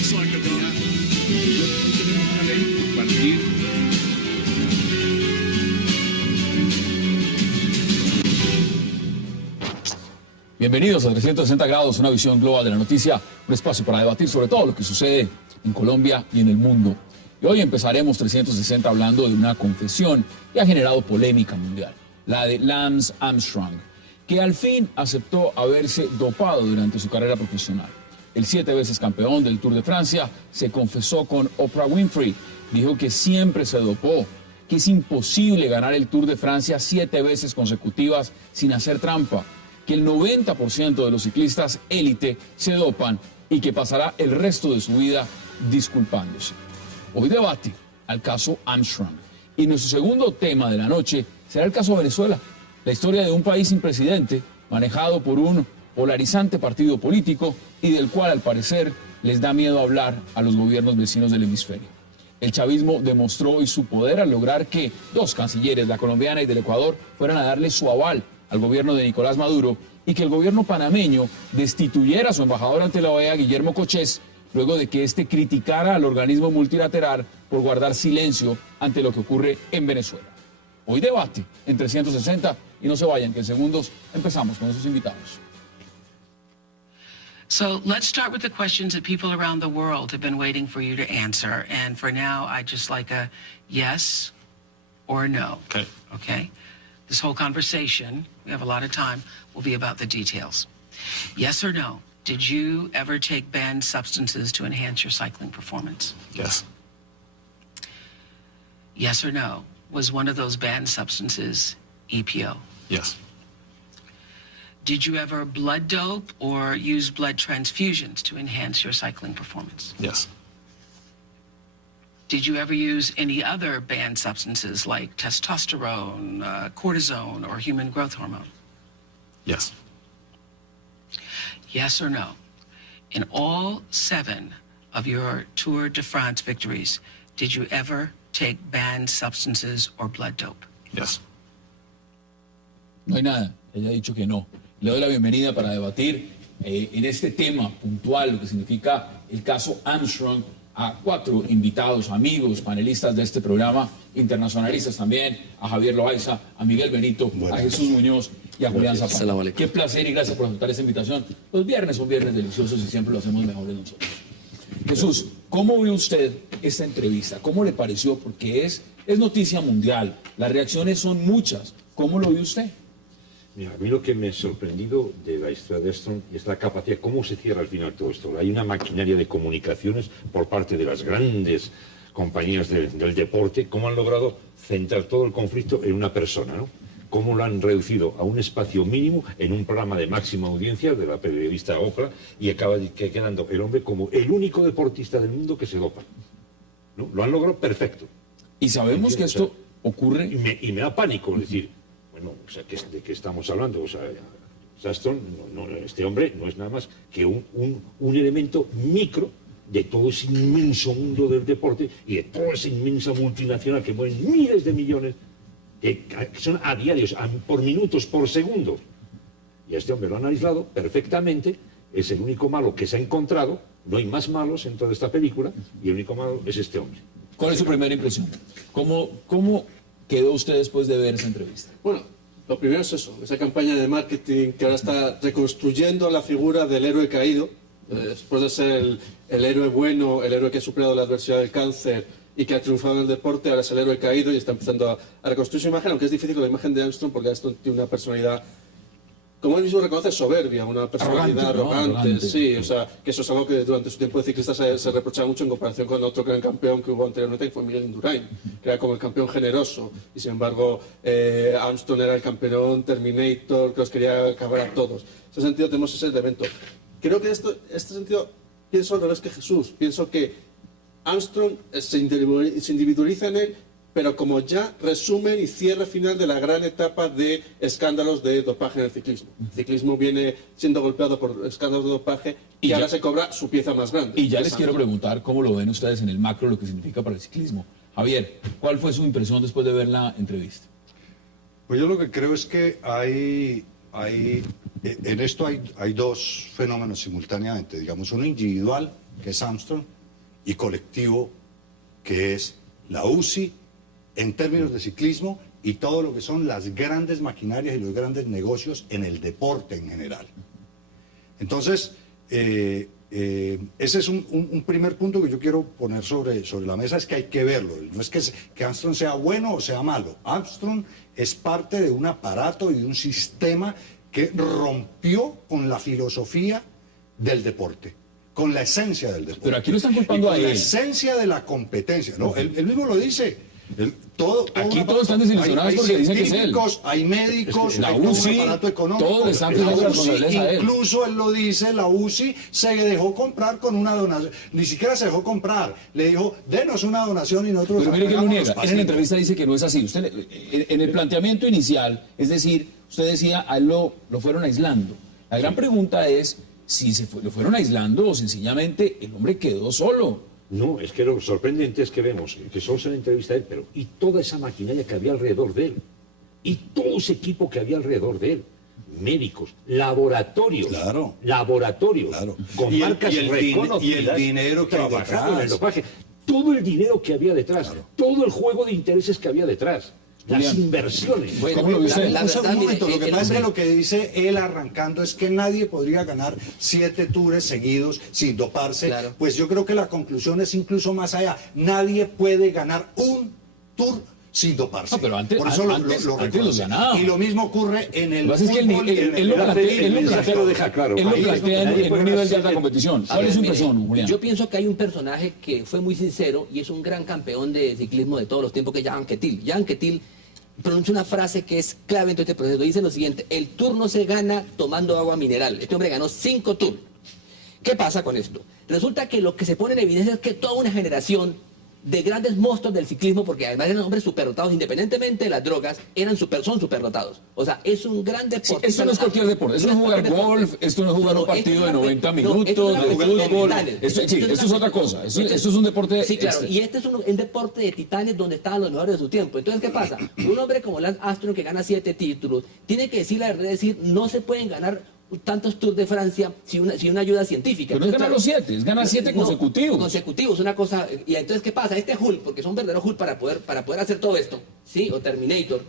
sexo hay que tener. No tenemos una ley por partir. Bienvenidos a 360 grados, una visión global de la noticia, un espacio para debatir sobre todo lo que sucede en Colombia y en el mundo. Y hoy empezaremos 360 hablando de una confesión que ha generado polémica mundial, la de Lance Armstrong, que al fin aceptó haberse dopado durante su carrera profesional. El 7 veces campeón del Tour de Francia se confesó con Oprah Winfrey, dijo que siempre se dopó, que es imposible ganar el Tour de Francia 7 veces consecutivas sin hacer trampa, que el 90% de los ciclistas élite se dopan y que pasará el resto de su vida disculpándose. Hoy debate al caso Armstrong. Y nuestro segundo tema de la noche será el caso Venezuela, la historia de un país sin presidente, manejado por un polarizante partido político y del cual al parecer les da miedo hablar a los gobiernos vecinos del hemisferio. El chavismo demostró hoy su poder al lograr que dos cancilleres, la colombiana y del Ecuador, fueran a darle su aval al gobierno de Nicolás Maduro y que el gobierno panameño destituyera a su embajador ante la OEA, Guillermo Cochés, luego de que éste criticara al organismo multilateral por guardar silencio ante lo que ocurre en Venezuela. Hoy debate en 360 y no se vayan, que en segundos empezamos con esos invitados. So let's start with the questions that people around the world have been waiting for you to answer. And for now, I'd just like a yes or no. Okay. Okay? This whole conversation, we have a lot of time, will be about the details. Yes or no? Did you ever take banned substances to enhance your cycling performance? Yes. Yes or no? Was one of those banned substances EPO? Yes. Did you ever blood dope or use blood transfusions to enhance your cycling performance? Yes. Did you ever use any other banned substances like testosterone, cortisone, or human growth hormone? Yes. Yes or no? In all 7 of your Tour de France victories, did you ever take banned substances or blood dope? Yes. No hay nada, ella ha dicho que no. Le doy la bienvenida para debatir en este tema puntual, lo que significa el caso Armstrong, a 4 invitados, amigos, panelistas de este programa, internacionalistas también, a Javier Loaiza, a Miguel Benito, a Jesús Muñoz y a Julián Zapata. Qué placer y gracias por aceptar esta invitación. Los viernes son viernes deliciosos y siempre lo hacemos mejor de nosotros. Jesús, ¿cómo vio usted esta entrevista? ¿Cómo le pareció? Porque es noticia mundial, las reacciones son muchas. ¿Cómo lo vio usted? Mira, a mí lo que me ha sorprendido de la historia de Armstrong es la capacidad, cómo se cierra al final todo esto. Hay una maquinaria de comunicaciones por parte de las grandes compañías del deporte, cómo han logrado centrar todo el conflicto en una persona, ¿no? Cómo lo han reducido a un espacio mínimo en un programa de máxima audiencia de la periodista Oprah y acaba quedando el hombre como el único deportista del mundo que se dopa, ¿no? Lo han logrado perfecto. Y sabemos que esto ocurre... Y me da pánico, es decir... No, o sea, ¿de qué estamos hablando? O sea, Armstrong, este hombre no es nada más que un elemento micro de todo ese inmenso mundo del deporte y de toda esa inmensa multinacional que mueven miles de millones, que son a diarios, por minutos, por segundos. Y a este hombre lo han aislado perfectamente, es el único malo que se ha encontrado, no hay más malos en toda esta película, y el único malo es este hombre. ¿Cuál es su primera impresión? ¿Cómo quedó usted después de ver esa entrevista? Bueno, lo primero es eso, esa campaña de marketing que ahora está reconstruyendo la figura del héroe caído, después de ser el héroe bueno, el héroe que ha superado la adversidad del cáncer y que ha triunfado en el deporte, ahora es el héroe caído y está empezando a reconstruir su imagen, aunque es difícil con la imagen de Armstrong porque Armstrong tiene una personalidad, como él mismo reconoce, soberbia, una personalidad arrogante, sí, o sea, que eso es algo que durante su tiempo de ciclista se reprochaba mucho en comparación con otro gran campeón que hubo anteriormente, que fue Miguel Indurain, que era como el campeón generoso, y sin embargo Armstrong era el campeón Terminator, que los quería acabar a todos. En ese sentido tenemos ese elemento. Creo que en este sentido pienso al revés que Jesús, pienso que Armstrong se individualiza en él, pero como ya resumen y cierre final de la gran etapa de escándalos de dopaje en el ciclismo. El ciclismo viene siendo golpeado por escándalos de dopaje y ahora se cobra su pieza más grande. Y ya les quiero preguntar cómo lo ven ustedes en el macro, lo que significa para el ciclismo. Javier, ¿cuál fue su impresión después de ver la entrevista? Pues yo lo que creo es que hay en esto hay dos fenómenos simultáneamente, digamos, uno individual, que es Armstrong, y colectivo, que es la UCI, en términos de ciclismo, y todo lo que son las grandes maquinarias y los grandes negocios en el deporte en general. Entonces, ese es un primer punto que yo quiero poner sobre la mesa, es que hay que verlo. No es que Armstrong sea bueno o sea malo. Armstrong es parte de un aparato y de un sistema que rompió con la filosofía del deporte, con la esencia del deporte. Pero aquí lo están culpando y a con la él. esencia de la competencia, ¿no? Él mismo lo dice. Aquí todos están desilusionados porque dicen que es él. Hay médicos, La hay todo un UCI, aparato económico. todos le están La pidiendo la UCI, responsabilidad a él. incluso él lo dice, la UCI se dejó comprar con una donación. Ni siquiera se dejó comprar. Le dijo, denos una donación y nosotros... Pero mire que lo pagamos niega. los En la pasitos. entrevista dice que no es así. Usted, en el planteamiento inicial, es decir, usted decía, a él lo fueron aislando. La gran pregunta es si lo fueron aislando o sencillamente el hombre quedó solo. No, es que lo sorprendente es que vemos que solo se le entrevista a él, pero y toda esa maquinaria que había alrededor de él, y todo ese equipo que había alrededor de él, médicos, laboratorios, Claro. laboratorios, Claro. con Y el- marcas y el reconocidas, y el dinero que hay trabajando en el detrás. dopaje, todo el dinero que había detrás, Claro. todo el juego de intereses que había detrás, las Julián. inversiones. Bueno, ¿cómo lo vio usted? Un segundo, mire, lo que el pasa es que hombre- lo que dice él arrancando es que nadie podría ganar 7 tours seguidos sin doparse. Claro. Pues yo creo que la conclusión es incluso más allá. Nadie puede ganar un tour sin doparse. No, pero antes- Por eso antes los reconoce. ganaba. Y lo mismo ocurre en el Lo que pasa es que él fútbol y en lo el plantea el mensaje lo deja claro. Él lo Ahí es plantea donde nadie en puede un nivel de hacer- alta competición. A ¿Cuál ver, es su mire, impresión, Julián? Yo pienso que hay un personaje que fue muy sincero y es un gran campeón de ciclismo de todos los tiempos, que es Jan Anquetil. Jan Anquetil pronuncia una frase que es clave en todo este proceso. Dice lo siguiente: el tour no se gana tomando agua mineral. Este hombre ganó 5 tours. ¿Qué pasa con esto? Resulta que lo que se pone en evidencia es que toda una generación de grandes monstruos del ciclismo, porque además eran hombres superdotados, independientemente de las drogas, son superdotados. O sea, es un gran Sí, deporte. esto no es cualquier deporte, esto no es jugar golf, esto no es jugar un partido de 90 minutos de fútbol, esto es otra cosa, esto es un deporte... Sí, claro, y este es un deporte de titanes donde estaban los mejores de su tiempo. Entonces, ¿qué pasa? Un hombre como Lance Armstrong, que gana 7 títulos, tiene que decir la verdad, decir, no se pueden ganar tantos Tours de Francia sin una ayuda científica. Pero no es ganar Entonces, los 7, es ganar 7 no, consecutivos. consecutivos, una cosa. Y entonces, ¿qué pasa? Este Hulk, porque son verdaderos Hulk para poder hacer todo esto, ¿sí? O Terminator,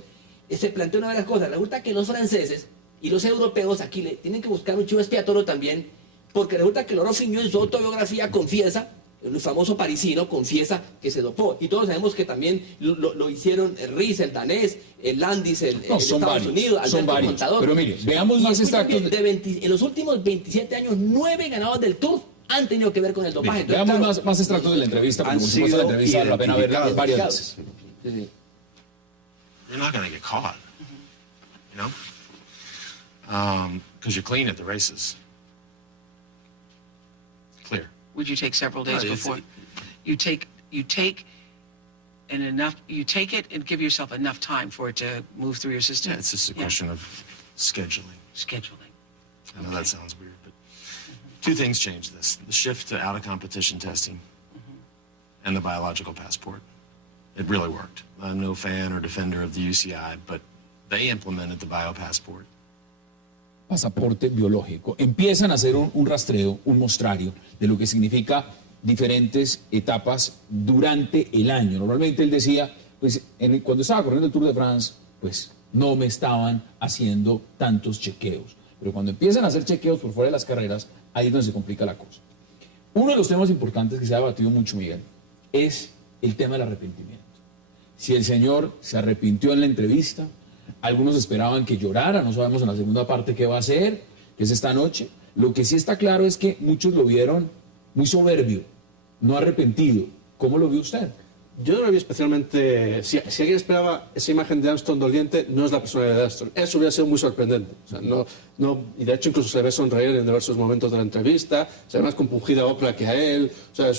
se plantea una de las cosas. Resulta que los franceses y los europeos aquí tienen que buscar un chivo expiatorio también, porque resulta que Laurent Fignon en su autobiografía confiesa, el famoso parisino confiesa que se dopó. Y todos sabemos que también lo hicieron el Ries, el danés, el Landis, el No, de son Estados varios, Unidos, son Alberto varios. Contador. Pero mire, veamos Y más escúchame, extractos en los últimos 27 años, 9 ganadores del Tour han tenido que ver con el dopaje. Entonces, Veamos claro, más extractos de la entrevista, porque Han por supuesto la sido entrevista vale la pena verla identificados. varias veces. sí, sí. You're not going to get caught, you know, because you're clean at the races. Clear. Would you take several days No, it's- before? You take it and give yourself enough time for it to move through your system. Yeah, it's just a question of scheduling. Scheduling. I know that sounds weird, but two things changed this: the shift to out-of-competition testing and the biological passport. It really worked. I'm no fan or defender of the UCI, but they implemented the biopassport. Pasaporte biológico. Empiezan a hacer un rastreo, un mostrario de lo que significa diferentes etapas durante el año. Normalmente él decía, pues cuando estaba corriendo el Tour de France, pues no me estaban haciendo tantos chequeos. Pero cuando empiezan a hacer chequeos por fuera de las carreras, ahí es donde se complica la cosa. Uno de los temas importantes que se ha debatido mucho, Miguel, es el tema del arrepentimiento. Si el señor se arrepintió en la entrevista, algunos esperaban que llorara, no sabemos en la segunda parte qué va a hacer, que es esta noche. Lo que sí está claro es que muchos lo vieron muy soberbio, no arrepentido. ¿Cómo lo vio usted? Yo no lo vi especialmente. Si alguien esperaba esa imagen de Armstrong doliente, no es la personalidad de Armstrong. Eso hubiera sido muy sorprendente. O sea, y de hecho, incluso se ve sonreír en diversos momentos de la entrevista. Se ve más compungida a Oprah que a él. O sea,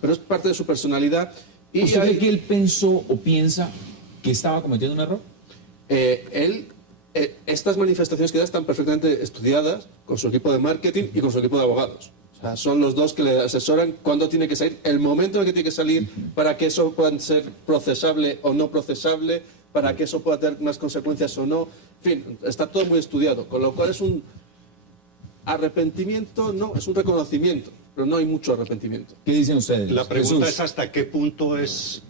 pero es parte de su personalidad. Y ¿Usted cree que él pensó o piensa que estaba cometiendo un error? Estas manifestaciones que da están perfectamente estudiadas con su equipo de marketing y con su equipo de abogados. O sea, son los dos que le asesoran cuándo tiene que salir, el momento en el que tiene que salir, para que eso pueda ser procesable o no procesable, para que eso pueda tener más consecuencias o no. fin, está todo muy estudiado, con lo cual es un arrepentimiento, no, es un reconocimiento, pero no hay mucho arrepentimiento. ¿Qué dicen ustedes? La pregunta Jesús. es hasta qué punto es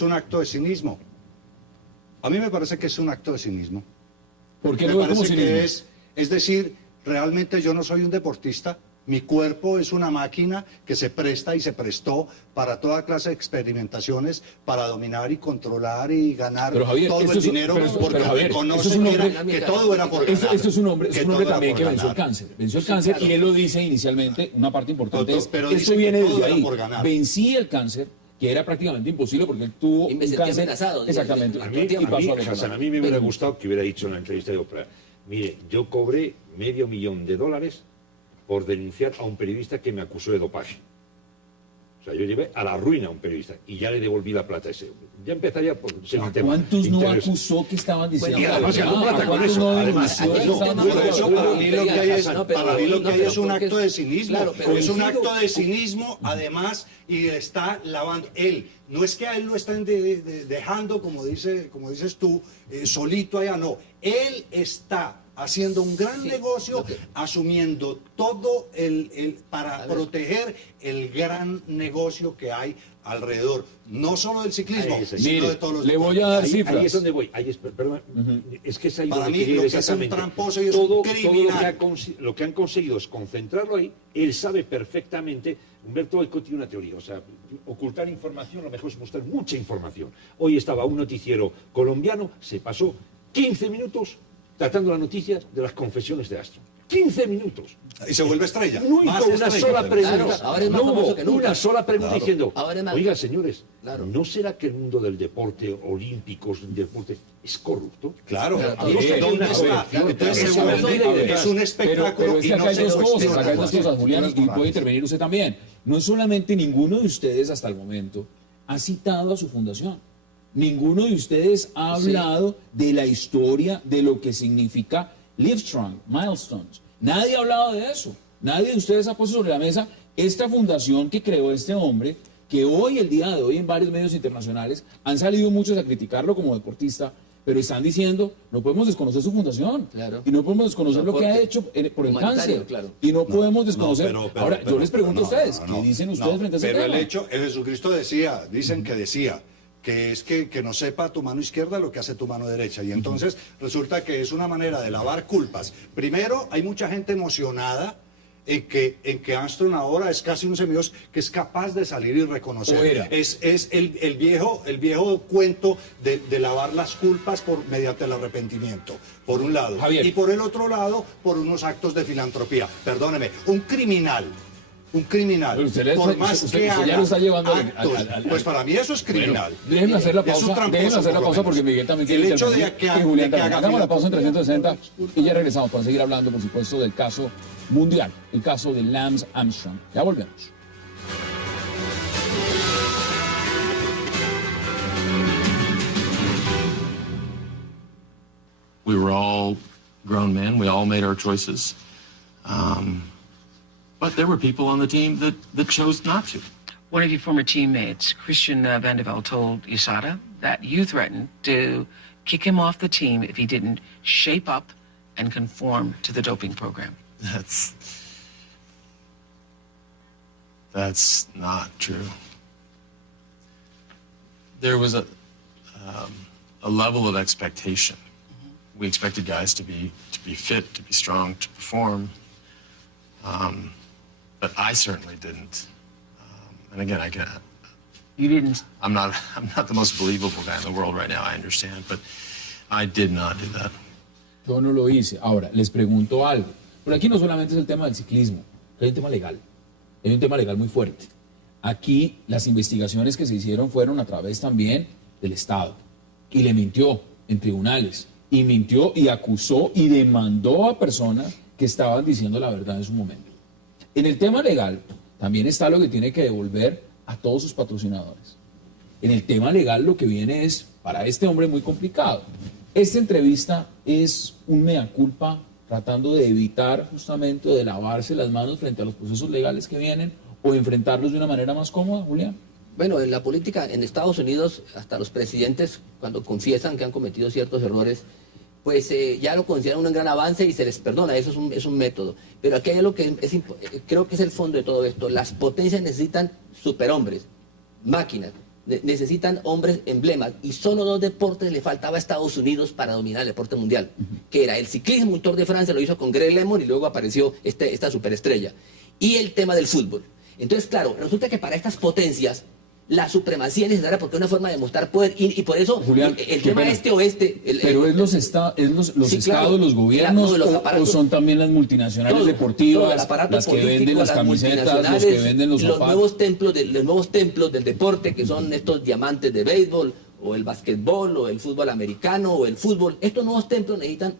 un acto de cinismo. A mí me parece que es un acto de cinismo. ¿Por qué Me lo ve como parece cinismo? que es decir, realmente yo no soy un deportista, mi cuerpo es una máquina que se presta y se prestó para toda clase de experimentaciones, para dominar y controlar y ganar Pero, Javier, todo esto el es dinero, porque pero, Javier, reconoce esto es un hombre- que todo era por ganar. Esto es un hombre, todo era también por que venció el ganar. cáncer. Venció el cáncer y él lo dice inicialmente, una parte importante Doctor, es, pero esto dice que viene todo desde era ahí. por ganar. Vencí el cáncer, que era prácticamente imposible porque él tuvo Y me un sentí cáncer. amenazado, dice, Exactamente. A todo mí, el tiempo. Hassan, a mí me hubiera gustado que hubiera dicho en la entrevista de Oprah, mire, yo cobré $500,000 por denunciar a un periodista que me acusó de dopaje. O sea, yo llevé a la ruina a un periodista y ya le devolví la plata a ese hombre. Ya empezaría por ser un tema ¿Cuántos no interesante. acusó que estaban diciendo? y además ganó Ah, plata con ¿cuántos eso? no Además, denunció que no, estaban no, diciendo? Por eso para mí lo que hay es, No, pero- para mí lo que no, hay pero es un porque- acto de cinismo. claro, pero es un coincido- acto de cinismo, además, y está lavando. Él, no es que a él lo estén dejando, como dices tú, solito allá, no. Él está haciendo un gran negocio, asumiendo todo para proteger el gran negocio que hay alrededor, no solo del ciclismo, Ahí es, sino mire, de todos los le voy deportes. a dar Ahí cifras. es donde voy. Ahí es, perdón, es que es ahí Para donde mí, quería lo ir que es un exactamente. tramposo y es un Todo criminal. lo que han conseguido es concentrarlo ahí. Él sabe perfectamente. Humberto Eco tiene una teoría. O sea, ocultar información, lo mejor es mostrar mucha información. Hoy estaba un noticiero colombiano, se pasó 15 minutos tratando la noticia de las confesiones de Astro. 15 minutos. Y se vuelve estrella. No Más hizo una estrella. sola pregunta. Claro, ahora es más no famoso hubo que nunca. una sola pregunta Claro. diciendo, Ahora es más- oiga, señores, Claro. ¿no será que el mundo del deporte, olímpicos, del deporte, es corrupto? Claro, Claro, ¿dónde todo está? una cuestión. Entonces se Claro, vuelve, claro. es un espectáculo Pero es que y acá no hay se dos cosas, cuestiona. acá hay dos cosas, Julián, y Morales. puede intervenir usted también. No solamente ninguno de ustedes hasta el momento ha citado a su fundación. Ninguno de ustedes ha hablado de la historia, de lo que significa Livestrong, Milestones. Nadie ha hablado de eso. Nadie de ustedes ha puesto sobre la mesa esta fundación que creó este hombre, que hoy, el día de hoy, en varios medios internacionales, han salido muchos a criticarlo como deportista, pero están diciendo, no podemos desconocer su fundación. Claro. Y no podemos desconocer lo que ha Aporte hecho por el humanitario, cáncer. claro. Y no podemos desconocer. No, Ahora, yo les pregunto a ustedes, no, ¿qué dicen no, ustedes frente a ese pero tema? el hecho, Jesucristo decía, dicen que decía, que es que no sepa tu mano izquierda lo que hace tu mano derecha. Y entonces resulta que es una manera de lavar culpas. Primero, hay mucha gente emocionada en que Armstrong ahora es casi un semidios que es capaz de salir y reconocer. O era. Es el viejo cuento de lavar las culpas mediante el arrepentimiento, por un lado. Javier. Y por el otro lado, por unos actos de filantropía. Perdóneme, un criminal, Pero usted por más usted que ya haga lo está llevando actos, pues para mí eso es criminal. Déjenme hacer la Es un pausa, tramposo, déjenme hacer la por lo pausa menos. porque Miguel también El quiere hecho de intervenir, que y Julián de que también. haga Hagamos la pausa en filantropía. 360 y ya regresamos para seguir hablando, por supuesto, del caso mundial, el caso de Lance Armstrong. Ya volvemos. We were all grown men. We all made our choices. But there were people on the team that chose not to. One of your former teammates, Christian Vandeveld, told USADA that you threatened to kick him off the team if he didn't shape up and conform to the doping program. That's not true. There was a level of expectation. We expected guys to be fit, to be strong, to perform. But I certainly didn't. And again, You didn't. I'm not the most believable guy in the world right now. I understand, but I did not do that. Yo no lo hice. Ahora, les pregunto algo. Por aquí no solamente es el tema del ciclismo, hay un tema legal. Hay un tema legal muy fuerte. Aquí las investigaciones que se hicieron fueron a través también del Estado. Y le mintió en tribunales. Y mintió y acusó y demandó a personas que estaban diciendo la verdad en su momento. En el tema legal también está lo que tiene que devolver a todos sus patrocinadores. En el tema legal lo que viene es, para este hombre, muy complicado. Esta entrevista es un mea culpa tratando de evitar justamente de lavarse las manos frente a los procesos legales que vienen o enfrentarlos de una manera más cómoda, Julián. Bueno, en la política en Estados Unidos, hasta los presidentes, cuando confiesan que han cometido ciertos errores, pues ya lo consideran un gran avance y se les perdona, eso es un método. Pero aquí hay algo que creo que es el fondo de todo esto. Las potencias necesitan superhombres, máquinas, necesitan hombres emblemas, y solo 2 deportes le faltaba a Estados Unidos para dominar el deporte mundial, que era el ciclismo. Un Tour de Francia lo hizo con Greg LeMond y luego apareció esta superestrella, y el tema del fútbol. Entonces, claro, resulta que para estas potencias la supremacía es necesaria porque es una forma de mostrar poder, y por eso Julián, el tema este-oeste... Pero es los estados, claro, los gobiernos, los o aparatos, son también las multinacionales todo, deportivas, el aparato las que político, venden las camisetas, los que venden los zapatos. los nuevos templos del deporte, que son estos diamantes de béisbol, o el básquetbol, o el fútbol americano, o el fútbol. Estos nuevos templos necesitan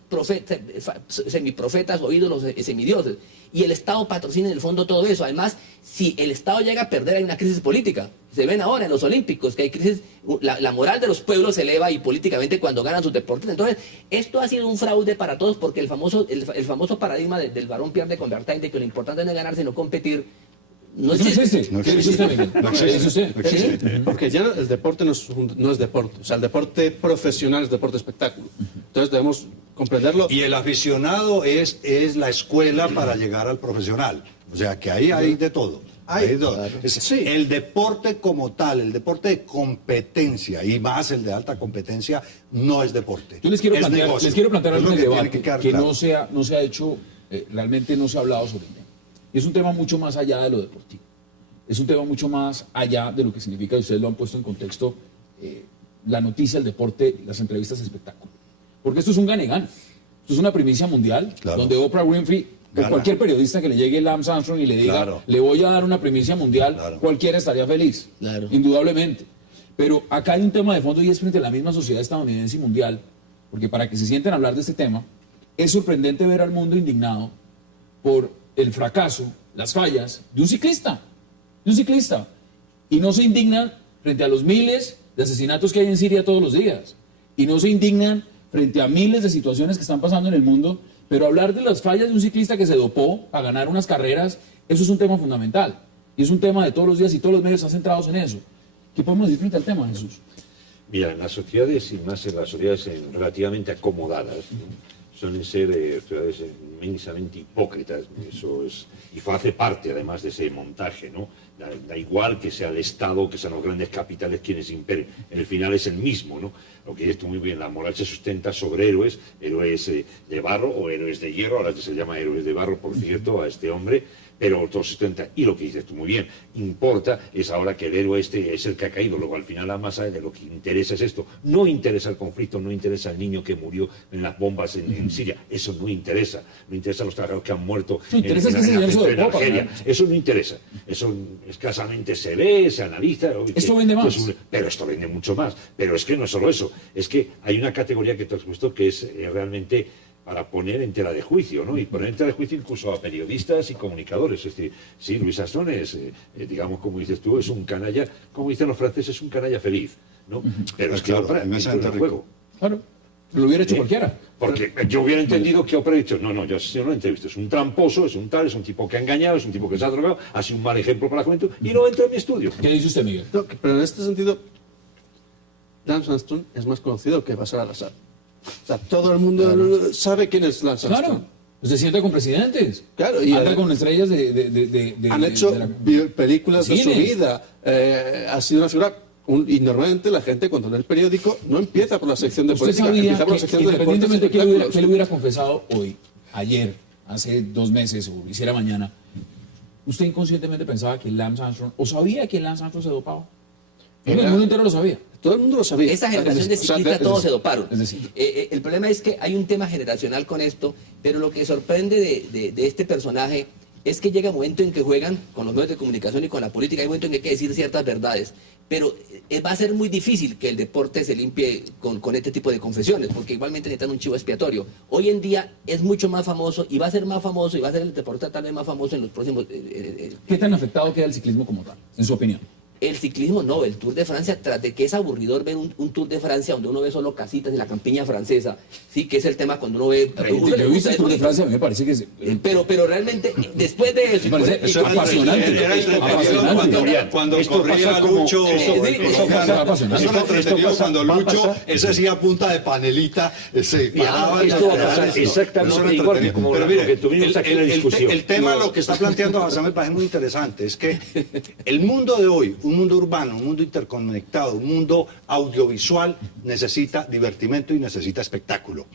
semiprofetas o ídolos semidioses. Y el Estado patrocina en el fondo todo eso. Además, si el Estado llega a perder, hay una crisis política. Se ven ahora en los Olímpicos que hay crisis, la moral de los pueblos se eleva, y políticamente cuando ganan sus deportes. Entonces, esto ha sido un fraude para todos, porque el famoso paradigma del varón Pierre de Coubertin, de que lo importante no es ganar sino competir, no existe. No ¿Qué dice usted, Miguel? No ¿Qué dice usted? No existe. Porque ya el deporte no es deporte. O sea, el deporte profesional es deporte espectáculo. Entonces debemos comprenderlo. Y el aficionado es la escuela para llegar al profesional. O sea, que ahí hay de todo. Hay de todo. Sí. El deporte como tal, el deporte de competencia, y más el de alta competencia, no es deporte. Yo les quiero Es plantear, negocio. les quiero plantear Es algo lo en el que tiene debate quedar que claro. no se ha hecho, realmente no se ha hablado sobre el tema. Es un tema mucho más allá de lo deportivo. Es un tema mucho más allá de lo que significa, y ustedes lo han puesto en contexto, la noticia, el deporte, las entrevistas, espectáculo. Porque esto es un gane-gane. Esto es una primicia mundial, Claro. donde Oprah Winfrey, o Gana. cualquier periodista que le llegue Lance Armstrong y le diga, Claro. le voy a dar una primicia mundial, Claro. cualquiera estaría feliz, Claro. indudablemente. Pero acá hay un tema de fondo, y es frente a la misma sociedad estadounidense y mundial, porque para que se sienten a hablar de este tema, es sorprendente ver al mundo indignado por el fracaso, las fallas de un ciclista. Y no se indignan frente a los miles de asesinatos que hay en Siria todos los días. Y no se indignan frente a miles de situaciones que están pasando en el mundo. Pero hablar de las fallas de un ciclista que se dopó a ganar unas carreras, eso es un tema fundamental. Y es un tema de todos los días, y todos los medios están centrados en eso. ¿Qué podemos decir frente al tema, Jesús? Mira, en las sociedades, y más en las sociedades relativamente acomodadas, ¿no? Suelen ser sociedades inmensamente hipócritas, eso es, y hace parte además de ese montaje, ¿no? Da igual que sea el Estado, que sean los grandes capitales quienes imperen, en el final es el mismo, ¿no? Lo que dices tú muy bien, la moral se sustenta sobre héroes de barro o héroes de hierro, ahora que se llama héroes de barro, por cierto, a este hombre, pero todo se sustenta. Y lo que dices tú muy bien, importa es ahora que el héroe este es el que ha caído, luego al final la masa de lo que interesa es esto. No interesa el conflicto, no interesa el niño que murió en las bombas en Siria, eso no interesa. No interesa los trabajadores que han muerto No interesa, es que ese señor se dopó para Argelia. ganar. Eso no interesa. Eso escasamente se ve, se analiza. Esto vende más. Pero esto vende mucho más. Pero es que no es solo eso. Es que hay una categoría que tú has puesto que es realmente para poner en tela de juicio, ¿no? Y poner en tela de juicio incluso a periodistas y comunicadores. Es decir, sí, Luis Aston es, digamos, como dices tú, es un canalla, como dicen los franceses, es un canalla feliz, ¿no? Pero es que Claro, Oprah inmensamente entró en el rico. juego. Claro, lo hubiera hecho cualquiera. Porque yo hubiera entendido que Oprah ha dicho, no, yo no lo entrevisto, es un tramposo, es un tal, es un tipo que ha engañado, es un tipo que se ha drogado, ha sido un mal ejemplo para la juventud, y no entra en mi estudio. ¿Qué dice usted, Miguel? No, pero en este sentido, Lance Armstrong es más conocido que Bashar al-Assad. O sea, todo el mundo sabe quién es Lance Armstrong. Claro, pues se sienta con presidentes. Claro, y anda con estrellas de Han hecho de la- películas de su cines. vida. Ha sido una figura. Y normalmente la gente, cuando lee el periódico, no empieza por la sección de Usted política, sabía empieza por la que, sección de deportes y independientemente que espectáculos. le hubiera confesado hoy, ayer, hace 2 meses, o hiciera mañana, usted inconscientemente pensaba que Lance Armstrong, o sabía que Lance Armstrong se dopaba. El mundo entero lo sabía. Todo el mundo lo sabía. Esa generación de O sea, ciclistas todos se doparon. es decir. El problema es que hay un tema generacional con esto, pero lo que sorprende de este personaje es que llega un momento en que juegan con los medios de comunicación y con la política, hay un momento en que hay que decir ciertas verdades, pero va a ser muy difícil que el deporte se limpie con este tipo de confesiones, porque igualmente necesitan un chivo expiatorio. Hoy en día es mucho más famoso, y va a ser más famoso, y va a ser el deporte tal vez más famoso en los próximos... ¿Qué tan afectado queda el ciclismo como tal, en su opinión? El ciclismo no, el Tour de Francia, tras de que es aburridor ver un Tour de Francia donde uno ve solo casitas y la campiña francesa, sí, que es el tema cuando uno ve... Yo he visto el Tour de Francia, a mí me parece que es... Pero realmente, después de eso... Me parece Eso era apasionante. era entretenido cuando Esto corría pasa como- Lucho. esto- Eso era entretenido cuando Lucho, ese sí a punta de panelita, se paraba. esto va a pasar exactamente igual que como Pero lo que mire, tuvimos aquí en la discusión. el tema, lo que está planteando Hassan me parece muy interesante, es que el mundo de hoy, un mundo urbano, un mundo interconectado, un mundo audiovisual, necesita divertimento y necesita espectáculo.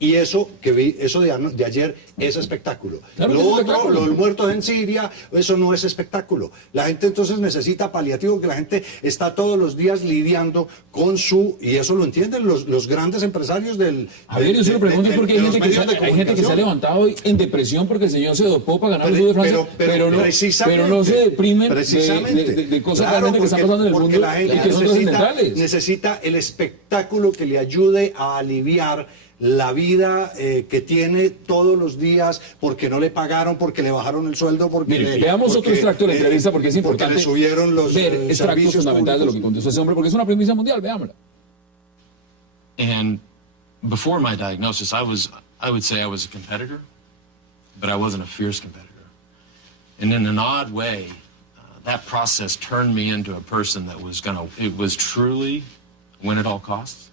Y eso que vi, eso de ayer es espectáculo. Claro Lo que es otro, espectáculo. los muertos en Siria, eso no es espectáculo. La gente entonces necesita paliativo, que la gente está todos los días lidiando con su, y eso lo entienden los grandes empresarios del... Javier, yo se lo pregunto porque hay de los gente, medios de hay gente que se ha comunicación. levantado hoy en depresión porque el señor se dopó para ganar el Tour de Francia, pero no se deprimen de cosas realmente que están pasando en el porque mundo la gente y que son trascendentales. necesita el espectáculo que le ayude a aliviar la vida que tiene todos los días porque no le pagaron, porque le bajaron el sueldo, porque Mire, veamos otro extracto de la entrevista porque es importante porque le subieron los ver extractos servicios fundamentales de lo que públicos. contestó ese hombre porque es una premisa mundial, veámosla. And before my diagnosis, I would say I was a competitor, but I wasn't a fierce competitor. And in an odd way, that process turned me into a person that it was truly win at all costs.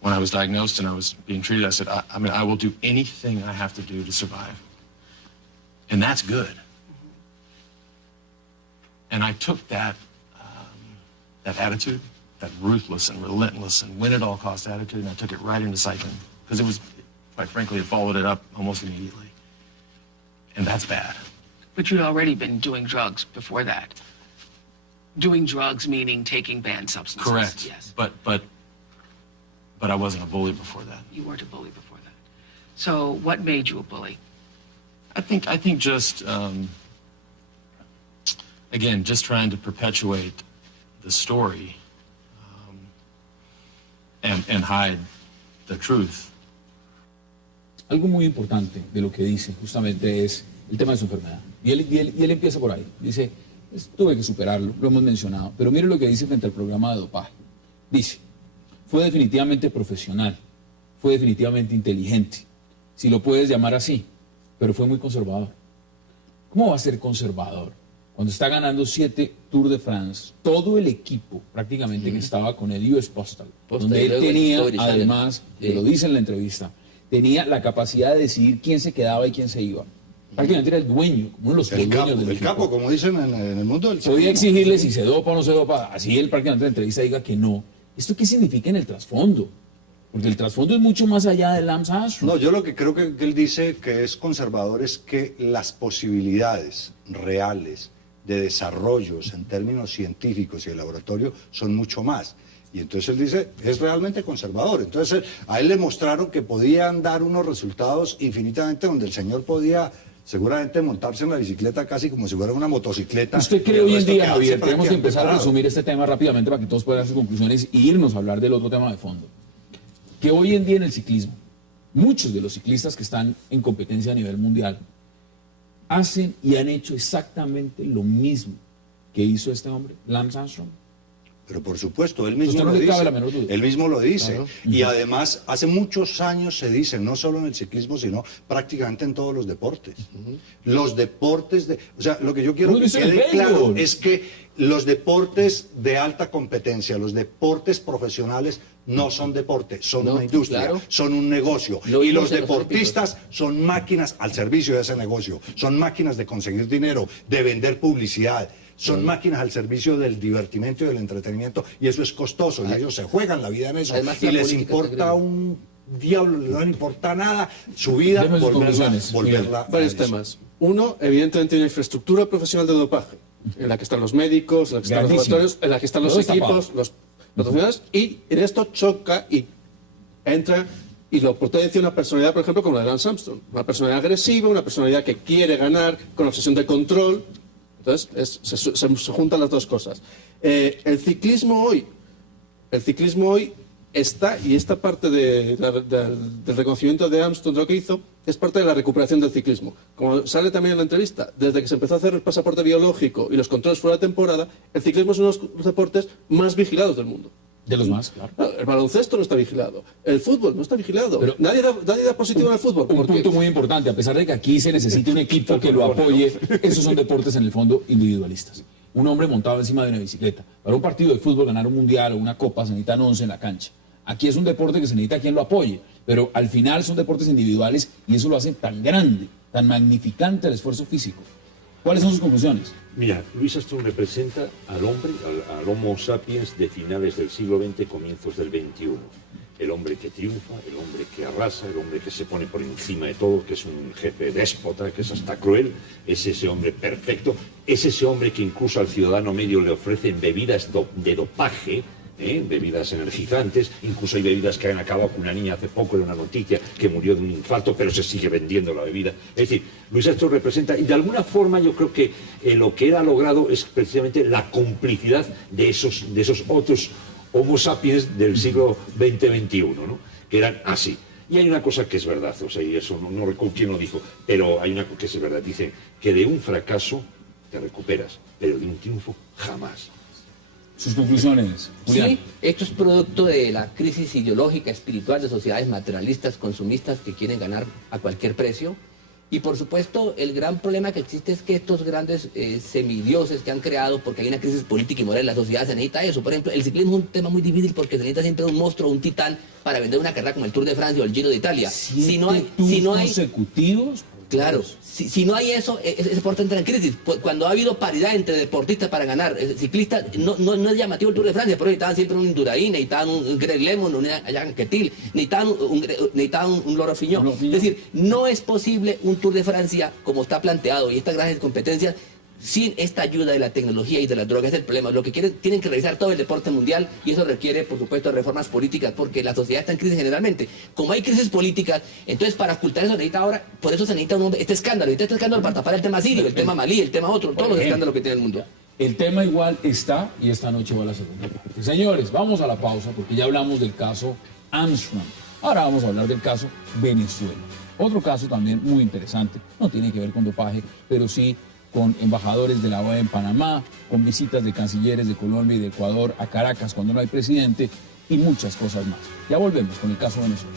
When I was diagnosed and I was being treated, I said, I will do anything I have to do to survive. And that's good. And I took that attitude, that ruthless and relentless and win at all cost attitude, and I took it right into cycling. Because it was, quite frankly, it followed it up almost immediately. And that's bad. But you'd already been doing drugs before that. Doing drugs meaning taking banned substances. Correct. Yes. But I wasn't a bully before that. You weren't a bully before that. So what made you a bully? I think just again, just trying to perpetuate the story and hide the truth. Algo muy importante de lo que dice justamente es el tema de su enfermedad. Y él empieza por ahí. Dice, tuve que superarlo, lo hemos mencionado. Pero mire lo que dice frente al programa de dopaje. Dice, fue definitivamente profesional, fue definitivamente inteligente, si lo puedes llamar así, pero fue muy conservador. ¿Cómo va a ser conservador cuando está ganando 7 Tour de France, todo el equipo prácticamente que estaba con el US Postal, donde él tenía, además, que lo dice en la entrevista, tenía la capacidad de decidir quién se quedaba y quién se iba? Prácticamente era el dueño, uno de los dueños del El equipo. capo, como dicen en el mundo del Podía exigirle si se dopa o no se dopa, así él prácticamente en la entrevista diga que no. ¿Esto qué significa en el trasfondo? Porque el trasfondo es mucho más allá de Lance Armstrong. No, yo lo que creo que él dice que es conservador es que las posibilidades reales de desarrollos en términos científicos y de laboratorio son mucho más. Y entonces él dice, es realmente conservador. Entonces a él le mostraron que podían dar unos resultados infinitamente donde el señor podía seguramente montarse en la bicicleta casi como si fuera una motocicleta. ¿Usted cree Y el hoy en resto día, quedarse Javier, tenemos que prácticamente empezar a parado? resumir este tema rápidamente para que todos puedan dar sus conclusiones e irnos a hablar del otro tema de fondo? Que hoy en día en el ciclismo, muchos de los ciclistas que están en competencia a nivel mundial hacen y han hecho exactamente lo mismo que hizo este hombre, Lance Armstrong. Pero por supuesto, él mismo Usted no lo le cabe dice. la menor duda. Él mismo lo dice. Claro. Y además, hace muchos años se dice, no solo en el ciclismo, sino prácticamente en todos los deportes. Los deportes o sea, lo que yo quiero Uno que dice el quede claro béisbol. es que los deportes de alta competencia, los deportes profesionales, no son deportes, son No, una industria, claro. son un negocio. Lo Y vimos los en los deportistas son máquinas al servicio de ese negocio, son máquinas de conseguir dinero, de vender publicidad. Son máquinas al servicio del divertimento y del entretenimiento, y eso es costoso, y ellos se juegan la vida en eso, Además, y la les política importa es grande. un diablo, no les importa nada, su vida, Deme sus volverla conclusiones, a Varios eso. temas. Uno, evidentemente, una infraestructura profesional de dopaje, en la que están los médicos, en la que están los Grandísimo. laboratorios, en la que están los Todo equipos, destapado. los patrocinadores, y en esto choca y entra y lo potencia una personalidad, por ejemplo, como la de Lance Armstrong. Una personalidad agresiva, una personalidad que quiere ganar, con obsesión de control. Entonces, se juntan las dos cosas. El ciclismo hoy está, y esta parte del reconocimiento de Armstrong, de lo que hizo, es parte de la recuperación del ciclismo. Como sale también en la entrevista, desde que se empezó a hacer el pasaporte biológico y los controles fuera de temporada, el ciclismo es uno de los deportes más vigilados del mundo. De los más, claro. El baloncesto no está vigilado, el fútbol no está vigilado. Pero nadie da positivo en el fútbol. Un punto muy importante, a pesar de que aquí se necesita un equipo que lo apoye, esos son deportes en el fondo individualistas. Un hombre montado encima de una bicicleta. Para un partido de fútbol, ganar un mundial o una copa, se necesitan 11 en la cancha. Aquí es un deporte que se necesita quien lo apoye, pero al final son deportes individuales y eso lo hace tan grande, tan magnificante el esfuerzo físico. ¿Cuáles son sus conclusiones? Mira, Louis Armstrong representa al hombre, al Homo sapiens de finales del siglo XX, comienzos del XXI. El hombre que triunfa, el hombre que arrasa, el hombre que se pone por encima de todo, que es un jefe déspota, que es hasta cruel, es ese hombre perfecto, es ese hombre que incluso al ciudadano medio le ofrecen bebidas de dopaje, bebidas energizantes, incluso hay bebidas que han acabado con una niña hace poco, de una noticia, que murió de un infarto, pero se sigue vendiendo la bebida. Es decir, Louis Armstrong representa, y de alguna forma yo creo que lo que él ha logrado es precisamente la complicidad de esos otros Homo sapiens del siglo XX-XXI, ¿no? Que eran así. Y hay una cosa que es verdad, o sea, y eso no recuerdo quién lo dijo, pero hay una cosa que es verdad, dicen que de un fracaso te recuperas, pero de un triunfo jamás. Sus conclusiones, Julián. Sí, esto es producto de la crisis ideológica, espiritual de sociedades materialistas, consumistas que quieren ganar a cualquier precio. Y por supuesto, el gran problema que existe es que estos grandes semidioses que han creado, porque hay una crisis política y moral en la sociedad, se necesita eso. Por ejemplo, el ciclismo es un tema muy difícil porque se necesita siempre un monstruo, un titán, para vender una carrera como el Tour de Francia o el Giro de Italia. Si no hay consecutivos. Claro, si no hay eso, ese deporte entra en crisis. Cuando ha habido paridad entre deportistas para ganar, ciclistas, no es llamativo el Tour de Francia, pero necesitaban siempre un Indurain, necesitaban un Greg Lemon, un Anquetil, necesitaban un Loro Fignon. Es decir, no es posible un Tour de Francia como está planteado y estas grandes competencias sin esta ayuda de la tecnología y de las drogas. Es el problema. Lo que tienen que revisar todo el deporte mundial y eso requiere, por supuesto, reformas políticas porque la sociedad está en crisis generalmente. Como hay crisis políticas, entonces para ocultar eso necesita ahora, por eso se necesita este escándalo para tapar el tema sirio, el tema malí, el tema otro, todos los escándalos que tiene el mundo. El tema igual está y esta noche va a la segunda parte. Señores, vamos a la pausa porque ya hablamos del caso Armstrong. Ahora vamos a hablar del caso Venezuela. Otro caso también muy interesante, no tiene que ver con dopaje, pero sí con embajadores de la OEA en Panamá, con visitas de cancilleres de Colombia y de Ecuador a Caracas cuando no hay presidente y muchas cosas más. Ya volvemos con el caso Venezuela.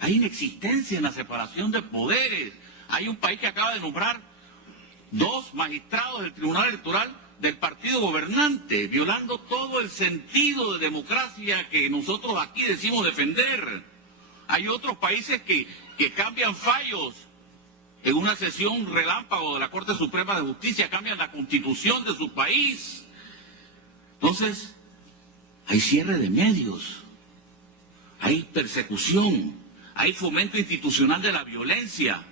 Hay inexistencia en la separación de poderes. Hay un país que acaba de nombrar 2 magistrados del Tribunal Electoral del partido gobernante, violando todo el sentido de democracia que nosotros aquí decimos defender. Hay otros países que cambian fallos en una sesión relámpago de la Corte Suprema de Justicia, cambian la constitución de su país. Entonces, hay cierre de medios, hay persecución, hay fomento institucional de la violencia.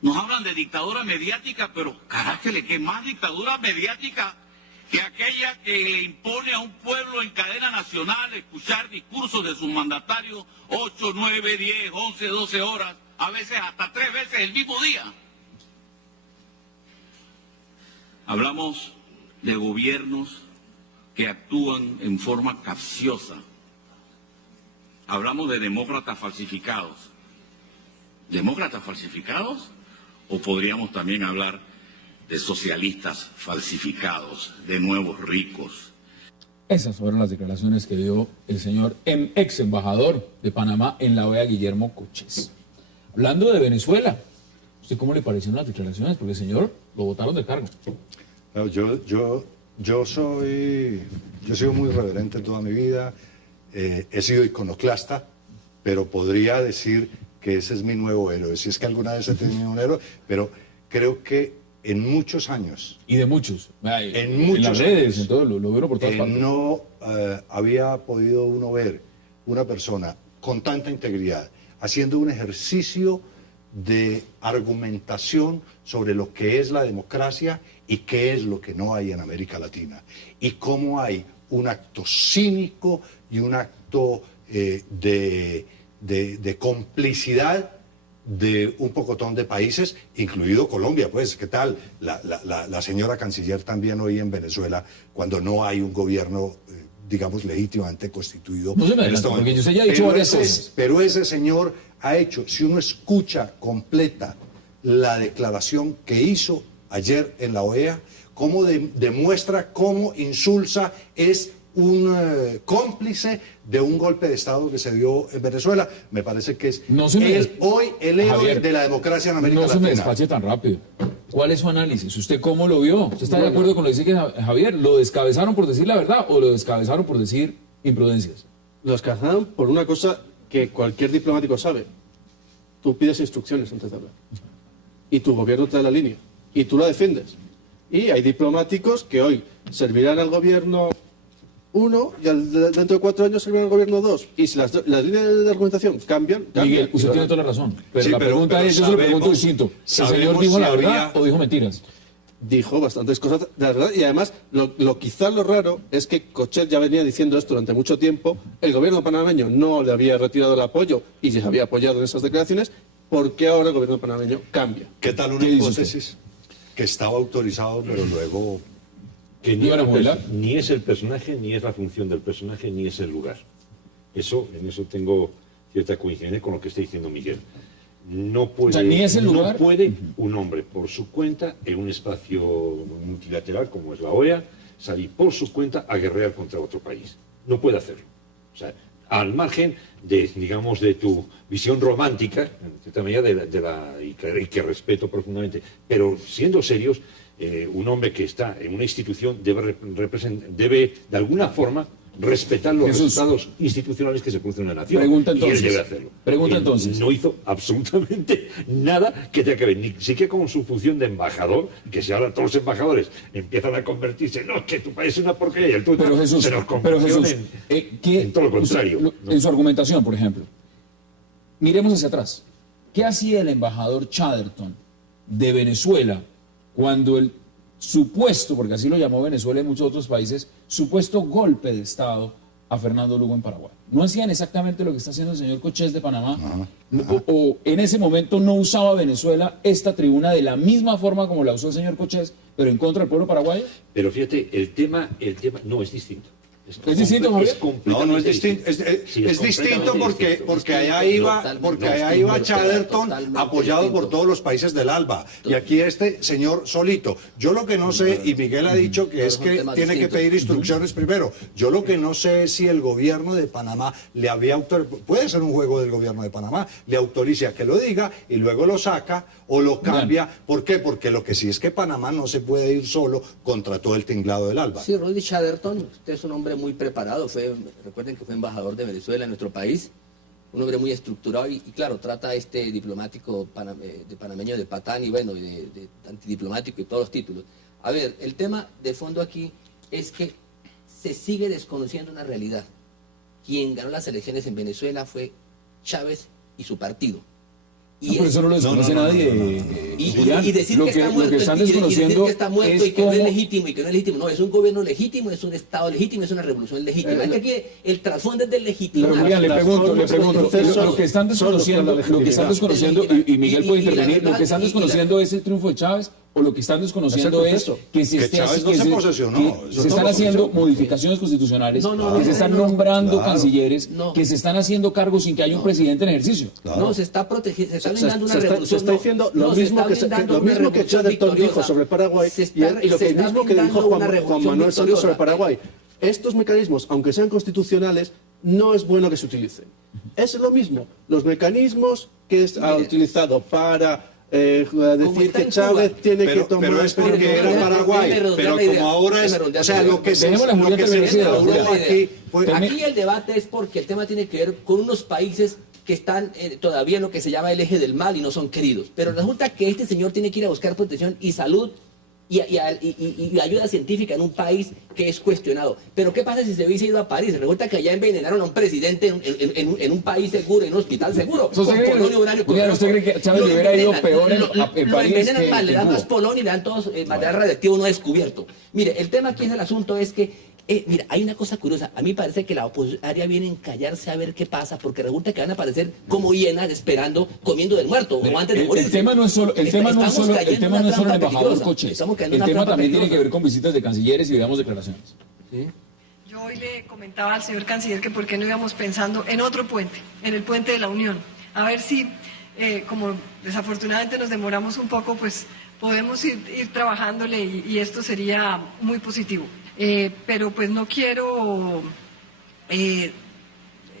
Nos hablan de dictadura mediática, pero carácter, ¿qué más dictadura mediática que aquella que le impone a un pueblo en cadena nacional escuchar discursos de sus mandatarios 8, 9, 10, 11, 12 horas, a veces hasta 3 veces el mismo día? Hablamos de gobiernos que actúan en forma capciosa. Hablamos de demócratas falsificados. ¿Demócratas falsificados? O podríamos también hablar de socialistas falsificados, de nuevos ricos. Esas fueron las declaraciones que dio el señor ex embajador de Panamá en la OEA, Guillermo Cochés. Hablando de Venezuela, ¿usted cómo le parecieron las declaraciones? Porque el señor lo botaron del cargo. No, yo he sido muy reverente toda mi vida, he sido iconoclasta, pero podría decir que ese es mi nuevo héroe. Si es que alguna vez he tenido un héroe, pero creo que en muchos años... Y de muchos. En las redes, en todo, lo vieron por todas partes. No había podido uno ver una persona con tanta integridad haciendo un ejercicio de argumentación sobre lo que es la democracia y qué es lo que no hay en América Latina. Y cómo hay un acto cínico y un acto de complicidad de un pocotón de países, incluido Colombia, pues, ¿qué tal? La señora canciller también hoy en Venezuela, cuando no hay un gobierno, digamos, legítimamente constituido. No se me en este adelante, porque momento. usted ya ha dicho varias ese, cosas. pero ese señor ha hecho, si uno escucha completa la declaración que hizo ayer en la OEA, cómo demuestra cómo Insulza es un cómplice de un golpe de Estado que se dio en Venezuela. Me parece que es No se me des- hoy el héroe Javier, de la democracia en América No se me Latina. despache tan rápido. ¿Cuál es su análisis? ¿Usted cómo lo vio? ¿Usted está de acuerdo con lo que dice Javier? ¿Lo descabezaron por decir la verdad o lo descabezaron por decir imprudencias? Los cazaron por una cosa que cualquier diplomático sabe. Tú pides instrucciones antes de hablar. Y tu gobierno te da la línea. Y tú la defiendes. Y hay diplomáticos que hoy servirán al gobierno 1 y dentro de 4 años servirán al gobierno 2. Y si las líneas de argumentación cambian. Miguel, usted tiene toda la razón. Pero Sí, la pregunta pero es, yo se lo pregunto sabemos- distinto. ¿El señor sabemos dijo si la verdad habría- o dijo mentiras? Dijo bastantes cosas de la verdad. Y además, quizás lo raro es que Cochet ya venía diciendo esto durante mucho tiempo. El gobierno panameño no le había retirado el apoyo y se había apoyado en esas declaraciones. ¿Por qué ahora el gobierno panameño cambia? ¿Qué tal una ¿Qué dice hipótesis que estaba autorizado, pero luego... Que ni, ¿Iban a modelar? ni es el personaje, ni es la función del personaje, ni es el lugar. En eso tengo cierta coincidencia con lo que está diciendo Miguel. No puede, O sea, ni es el lugar. no puede un hombre por su cuenta, en un espacio multilateral como es la OEA, salir por su cuenta a guerrear contra otro país. No puede hacerlo. O sea, al margen de, digamos, de tu visión romántica, en cierta medida, y que respeto profundamente, pero siendo serios, un hombre que está en una institución debe de alguna forma respetar los Jesús. resultados institucionales que se producen en una nación. Pregunta y entonces. él debe hacerlo. Pregunta Él entonces. no hizo absolutamente nada que tenga que ver, ni siquiera con su función de embajador, que si ahora todos los embajadores empiezan a convertirse, no, que tu país es una porquería, y el tuyo Pero Jesús, se nos convirtió en todo lo contrario. En su argumentación, por ejemplo, miremos hacia atrás. ¿Qué hacía el embajador Chatterton de Venezuela cuando el supuesto, porque así lo llamó Venezuela y muchos otros países, supuesto golpe de Estado a Fernando Lugo en Paraguay? ¿No hacían exactamente lo que está haciendo el señor Cochés de Panamá? O en ese momento no usaba Venezuela esta tribuna de la misma forma como la usó el señor Cochés, pero en contra del pueblo paraguayo? Pero fíjate, el tema no es distinto. ¿Es distinto, Javier? No es distinto. Es distinto porque allá iba Chatterton apoyado por todos los países del ALBA. Y aquí este señor solito. Yo lo que no sé, y Miguel ha dicho que es que tiene que pedir instrucciones primero. Yo lo que no sé es si el gobierno de Panamá le había autorizado, puede ser un juego del gobierno de Panamá, le autoriza a que lo diga y luego lo saca o lo cambia. ¿Por qué? Porque lo que sí es que Panamá no se puede ir solo contra todo el tinglado del ALBA. Sí, Rodney Chatterton, usted es un hombre muy preparado, recuerden que fue embajador de Venezuela en nuestro país, un hombre muy estructurado y claro, trata a este diplomático de panameño de patán y bueno, de antidiplomático y todos los títulos. A ver, el tema de fondo aquí es que se sigue desconociendo una realidad. Quien ganó las elecciones en Venezuela fue Chávez y su partido. No, pero eso no lo desconoce nadie. Julián. Y decir Lo que está lo muerto, que están y decir desconociendo que está muerto es y que no es cómo- legítimo y que no es legítimo. No, es un gobierno legítimo, es un Estado legítimo, es una revolución legítima. Es que aquí el trasfondo es del legítimo. Pero Julián, le pregunto, lo que están desconociendo, y Miguel puede intervenir, lo que están desconociendo es el triunfo de Chávez, o lo que están desconociendo es que se Que esté Chávez así- no que se posesionó, que eso se no están lo haciendo posesionó. modificaciones constitucionales, No, que se están nombrando claro. cancilleres, No. que se están haciendo cargos sin que haya un presidente en ejercicio. No, se está protegiendo, se está blindando una se revolución. está diciendo lo no, se mismo está que blindando lo una mismo que revolución Chatterton dijo victoriosa. sobre Paraguay Se y está- lo se está mismo que dijo blindando una Juan revolución Manuel Santos sobre victoriosa. Paraguay. Estos mecanismos, aunque sean constitucionales, no es bueno que se utilicen. Es lo mismo. Los mecanismos que ha utilizado para decir está que en Chávez Cuba. tiene que Pero tomar... es porque Déjeme era redondear Paraguay. la idea, Pero como ahora es, déjeme o sea, redondear lo que se Dejemos la Julián terminar su idea, instauró Julián. aquí fue... Aquí el debate es porque el tema tiene que ver con unos países que están todavía en lo que se llama el eje del mal y no son queridos. Pero resulta que este señor tiene que ir a buscar protección y salud y ayuda científica en un país que es cuestionado. Pero ¿qué pasa si se hubiese ido a París? Resulta que allá envenenaron a un presidente en un país seguro, en un hospital seguro. ¿Usted con cree que- polonio, uranio, Julián, con- ¿usted cree que Chávez lo le hubiera ido envenenan, peor en lo París envenenan que mal, le en dan Cuba? más polonio y le dan todos material radiactivo no descubierto. Mire, el tema aquí es el asunto es que Mira, hay una cosa curiosa. A mí me parece que la oposición viene a encallarse a ver qué pasa, porque resulta que van a aparecer como hienas esperando, comiendo del muerto, o antes de morir. El tema no es solo el embajador Coches. El tema también tiene que ver con visitas de cancilleres y veamos declaraciones. ¿Sí? Yo hoy le comentaba al señor canciller que por qué no íbamos pensando en otro puente, en el puente de la Unión. A ver si, como desafortunadamente nos demoramos un poco, pues podemos ir trabajándole y esto sería muy positivo. Pero pues no quiero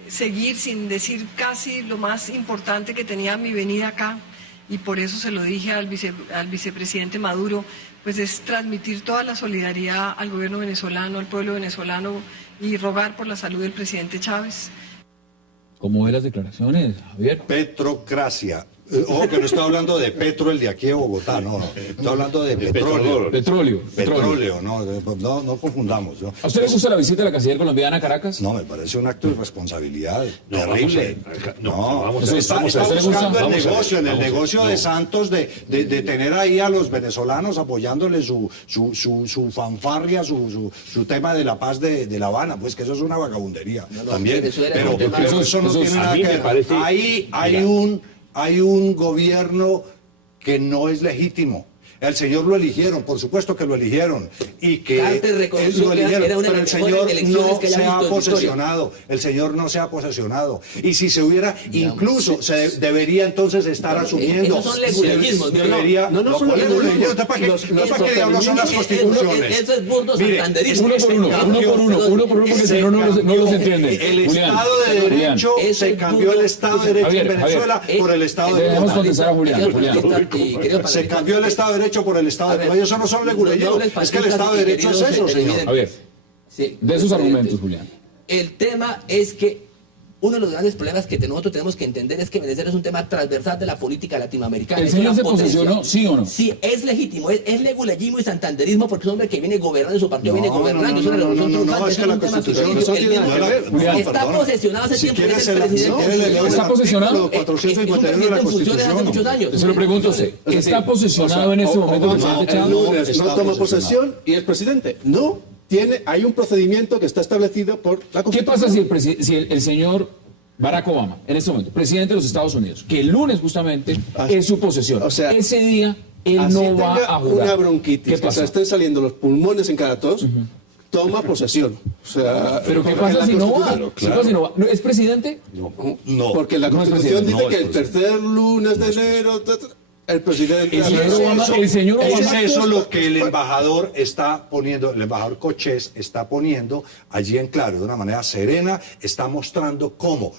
seguir sin decir casi lo más importante que tenía mi venida acá, y por eso se lo dije al vicepresidente Maduro, pues es transmitir toda la solidaridad al gobierno venezolano, al pueblo venezolano, y rogar por la salud del presidente Chávez. ¿Cómo ve las declaraciones, Javier? Petrocracia. Ojo que no estoy hablando de Petro, el de aquí de Bogotá, no. Estoy hablando de petróleo. Petróleo, no confundamos, ¿no? ¿A usted le gusta la visita de la canciller colombiana a Caracas? No, me parece un acto de responsabilidad terrible. Está buscando el negocio, en el negocio de Santos, de tener ahí a los venezolanos apoyándole su fanfarria, su tema de la paz de La Habana, pues que eso es una vagabundería también. Pero eso no tiene nada que ver. Ahí hay un gobierno que no es legítimo. El señor lo eligieron, por supuesto que lo eligieron, y que lo eligieron, pero el señor no se ha posesionado, el señor no se ha posesionado. Y si se hubiera, incluso se debería entonces estar asumiendo. Esos son legularismos, debería, no son legularismos. ¿Para qué diablos son las constituciones? Eso es burdo santanderismo. Uno por uno, porque si no, no los entiende. El Estado de Derecho, se cambió el Estado de Derecho en Venezuela por el Estado de Dejemos contestar a Julián. Se cambió el Estado de Derecho por el Estado de Derecho. Eso no son legularismos. Es que el Estado de Derecho es eso, señor. A ver, de sus argumentos, Julián. El tema es que uno de los grandes problemas que nosotros tenemos que entender es que Venezuela es un tema transversal de la política latinoamericana. ¿El señor se posesionó, sí o no? Sí, es legítimo, es legularismo y santanderismo, porque es un hombre que viene gobernando, su partido viene gobernando. No, es que la Constitución no tiene nada que ver. Está posesionado hace tiempo. ¿Está posesionado? 451 de la Constitución. Se lo pregunto a usted. ¿Está posesionado en este momento el presidente Chávez? No toma posesión y es presidente. No. Hay un procedimiento que está establecido por la Constitución. ¿Qué pasa si el señor Barack Obama, en este momento, presidente de los Estados Unidos, que el lunes justamente es su posesión, ese día él no va a jugar? Una bronquitis, que se estén saliendo los pulmones en cada tos, toma posesión. ¿Pero qué pasa si no va? ¿No es presidente? No. Porque la Constitución dice que el tercer lunes de enero... El presidente. El señor Obama. Es eso lo que el embajador está poniendo, el embajador Cochés está poniendo allí en claro, de una manera serena, está mostrando cómo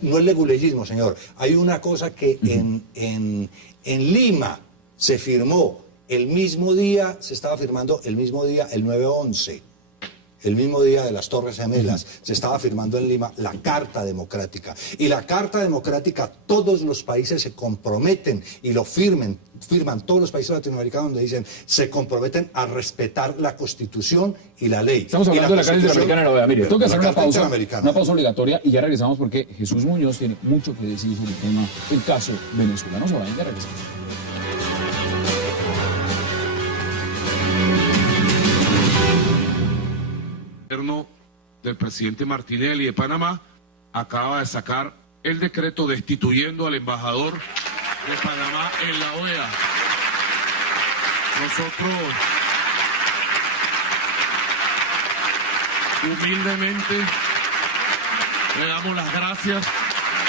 no es legularismo, señor, hay una cosa que en Lima se firmó el mismo día, se estaba firmando el mismo día, el 9/11. El mismo día de las Torres Gemelas, se estaba firmando en Lima la Carta Democrática. Y la Carta Democrática, todos los países se comprometen y lo firman todos los países latinoamericanos donde dicen, se comprometen a respetar la Constitución y la ley. Estamos hablando de la Carta Interamericana de la OEA. Mire, tengo que hacer una pausa obligatoria y ya regresamos porque Jesús Muñoz tiene mucho que decir sobre el tema, el caso Venezuela. No se vayan, ya regresamos. Del presidente Martinelli de Panamá acaba de sacar el decreto destituyendo al embajador de Panamá en la OEA. Nosotros humildemente le damos las gracias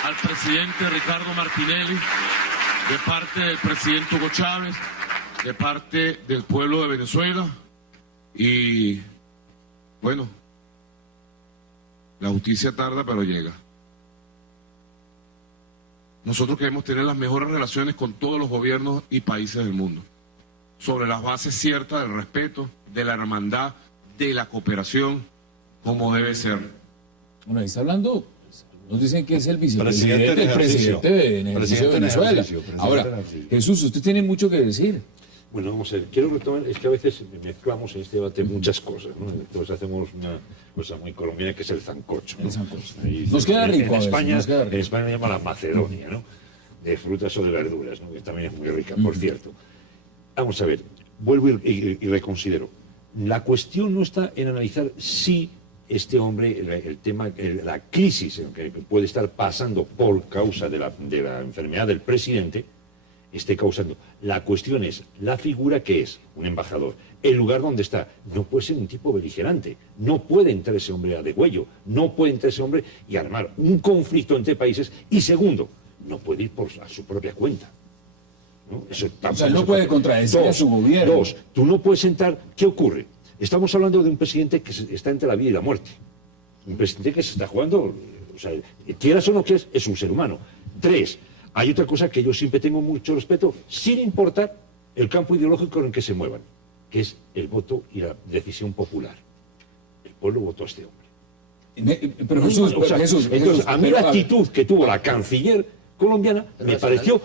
al presidente Ricardo Martinelli, de parte del presidente Hugo Chávez, de parte del pueblo de Venezuela, y bueno, la justicia tarda, pero llega. Nosotros queremos tener las mejores relaciones con todos los gobiernos y países del mundo, sobre las bases ciertas del respeto, de la hermandad, de la cooperación, como debe ser. Bueno, ahí está hablando, nos dicen que es el vicepresidente del presidente de Venezuela. Ahora, Jesús, usted tiene mucho que decir. Bueno, vamos a ver, quiero retomar, es que a veces mezclamos en este debate muchas cosas, ¿no? Entonces hacemos una cosa muy colombiana que es el sancocho, ¿no? El sancocho. Nos queda rico. En España lo llaman la Macedonia, ¿no? De frutas o de verduras, ¿no? Que también es muy rica, por cierto. Vamos a ver, vuelvo y reconsidero. La cuestión no está en analizar si este hombre, el tema, la crisis que puede estar pasando por causa de la enfermedad del presidente, esté causando. La cuestión es la figura que es un embajador, el lugar donde está. No puede ser un tipo beligerante, no puede entrar ese hombre a degüello, no puede entrar ese hombre y armar un conflicto entre países. Y segundo, no puede ir a su propia cuenta. ¿No? Eso o sea, no puede contradecir a su gobierno. Dos, tú no puedes entrar. ¿Qué ocurre? Estamos hablando de un presidente que está entre la vida y la muerte. Un presidente que se está jugando, o sea, quieras o no quieras, es un ser humano. Tres, hay otra cosa que yo siempre tengo mucho respeto, sin importar el campo ideológico en el que se muevan, que es el voto y la decisión popular. El pueblo votó a este hombre. Pero Jesús, entonces, a mí la actitud que tuvo la canciller colombiana me pareció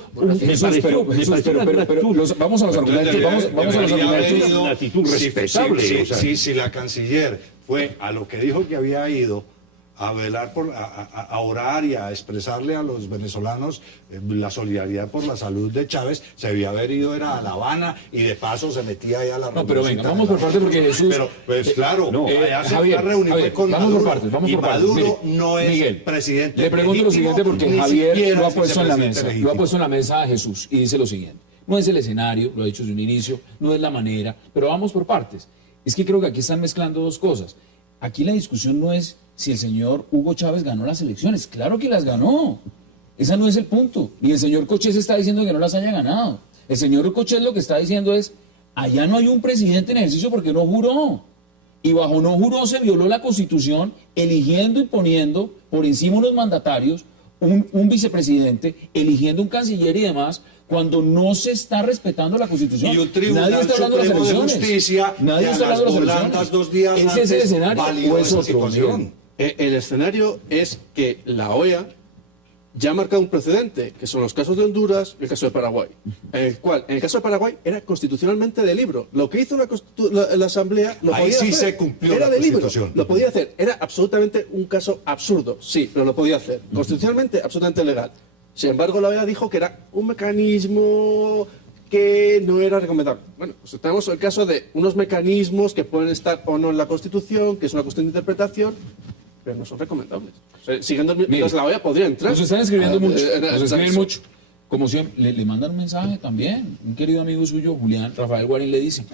vamos a los argumentos, vamos a los argumentos. Una actitud respetable. Si la canciller fue a lo que dijo que había ido a velar a orar y a expresarle a los venezolanos la solidaridad por la salud de Chávez, se debía haber ido era a La Habana y de paso se metía ahí a la No, pero venga, vamos por parte porque Jesús... Pero, pues claro, allá se Javier, fue a reunir con vamos Maduro, por partes, vamos y por partes. Maduro Mire, no es Miguel, presidente le pregunto lo siguiente porque ni Javier siquiera lo ha es puesto en la mesa, vicepresidente lo ha legítimo. puesto en la mesa a Jesús y dice lo siguiente. No es el escenario, lo ha dicho desde un inicio, no es la manera, pero vamos por partes. Es que creo que aquí están mezclando dos cosas. Aquí la discusión no es si el señor Hugo Chávez ganó las elecciones. Claro que las ganó. Ese no es el punto. Ni el señor Cochés está diciendo que no las haya ganado. El señor Cochés lo que está diciendo es, allá no hay un presidente en ejercicio porque no juró. Y bajo no juró se violó la Constitución, eligiendo y poniendo por encima unos mandatarios un vicepresidente, eligiendo un canciller y demás, cuando no se está respetando la Constitución. Y un tribunal Nadie está hablando de las supremo de elecciones. justicia Nadie que está a las hablando de las volandas elecciones. 2 días ¿Ese es antes el escenario validó o es esa otro? situación? Miguel? El escenario es que la OEA ya ha marcado un precedente, que son los casos de Honduras y el caso de Paraguay, en el cual, en el caso de Paraguay, era constitucionalmente de libro. Lo que hizo la Asamblea lo Ahí podía sí hacer. se cumplió Era la de libro, Constitución. lo podía hacer. Era absolutamente un caso absurdo, sí, pero lo podía hacer. Constitucionalmente, absolutamente legal. Sin embargo, la OEA dijo que era un mecanismo que no era recomendable. Bueno, pues tenemos el caso de unos mecanismos que pueden estar o no en la Constitución, que es una cuestión de interpretación, pero no son recomendables. O sea, siguiendo entonces la OEA podría entrar. Nos están escribiendo mucho, nos escriben eso. mucho. Como siempre, le mandan un mensaje también. Un querido amigo suyo, Julián Rafael Guarín, le dice: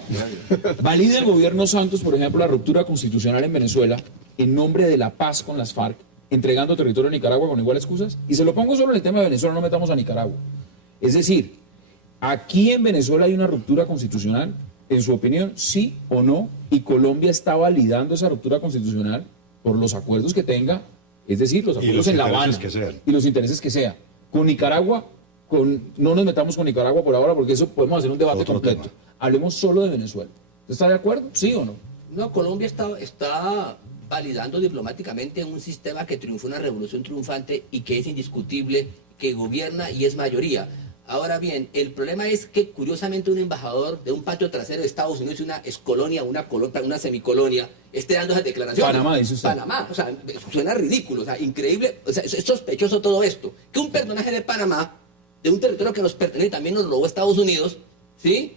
valida el gobierno Santos, por ejemplo, la ruptura constitucional en Venezuela en nombre de la paz con las FARC, entregando territorio a Nicaragua con iguales excusas. Y se lo pongo solo en el tema de Venezuela, no metamos a Nicaragua. Es decir, aquí en Venezuela hay una ruptura constitucional, en su opinión, sí o no, y Colombia está validando esa ruptura constitucional por los acuerdos que tenga, es decir, los acuerdos en La Habana y los intereses que sea. Con Nicaragua, no nos metamos con Nicaragua por ahora porque eso podemos hacer un debate Otro completo. tema. Hablemos solo de Venezuela. ¿Usted está de acuerdo? ¿Sí o no? No, Colombia está validando diplomáticamente un sistema que triunfó una revolución triunfante y que es indiscutible, que gobierna y es mayoría. Ahora bien, el problema es que curiosamente un embajador de un patio trasero de Estados Unidos y una excolonia, una semicolonia, esté dando esas declaraciones. Panamá, dice usted. Panamá, o sea, suena ridículo, o sea, increíble, o sea, es sospechoso todo esto. Que un personaje de Panamá, de un territorio que nos pertenece y también nos robó Estados Unidos, ¿sí?,